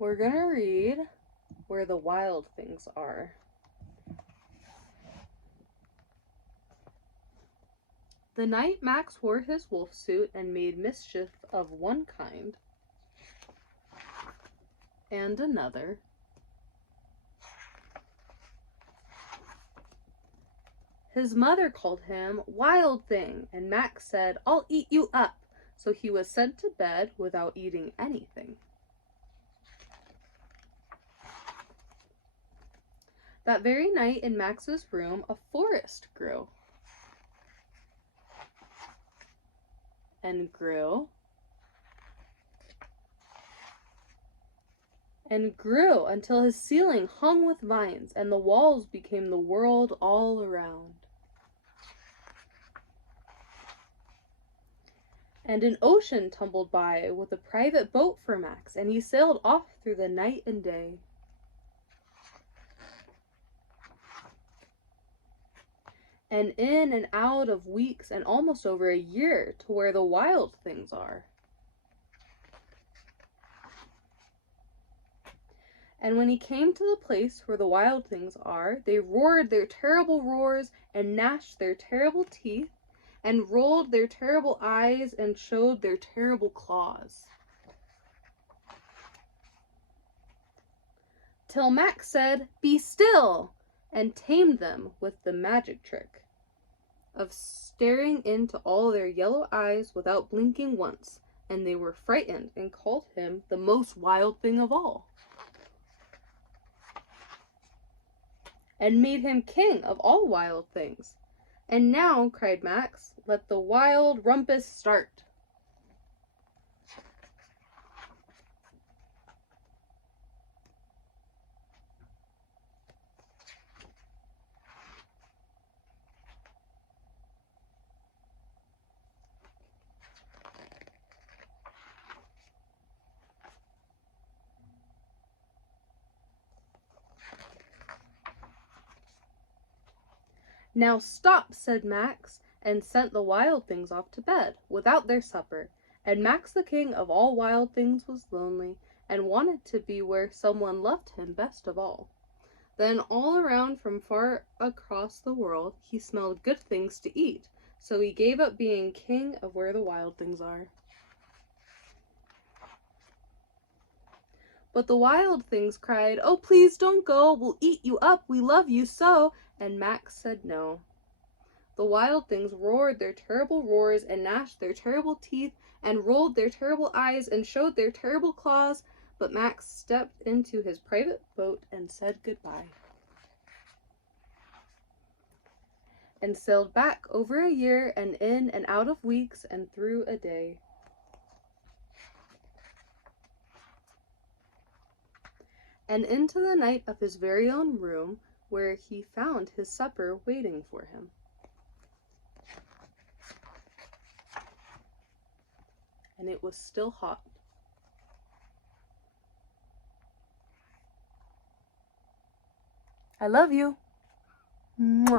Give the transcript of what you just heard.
We're going to read Where the Wild Things Are. The night Max wore his wolf suit and made mischief of one kind and another, his mother called him Wild Thing, and Max said, "I'll eat you up." So he was sent to bed without eating anything. That very night in Max's room, a forest grew and grew and grew until his ceiling hung with vines and the walls became the world all around. And an ocean tumbled by with a private boat for Max, and he sailed off through the night and day. And in and out of weeks and almost over a year to where the wild things are. And when he came to the place where the wild things are, they roared their terrible roars and gnashed their terrible teeth and rolled their terrible eyes and showed their terrible claws. Till Max said, "Be still," and tamed them with the magic trick of staring into all their yellow eyes without blinking once, and they were frightened and called him the most wild thing of all, and made him king of all wild things. "And now," cried Max, "let the wild rumpus start." "Now stop," said Max, and sent the wild things off to bed without their supper. And Max, the king of all wild things, was lonely and wanted to be where someone loved him best of all. Then all around from far across the world he smelled good things to eat, so he gave up being king of where the wild things are. But the wild things cried, "Oh, please don't go, we'll eat you up, we love you so," and Max said no. The wild things roared their terrible roars and gnashed their terrible teeth and rolled their terrible eyes and showed their terrible claws, but Max stepped into his private boat and said goodbye. And sailed back over a year and in and out of weeks and through a day. And into the night of his very own room, where he found his supper waiting for him. And it was still hot. I love you. Mwah.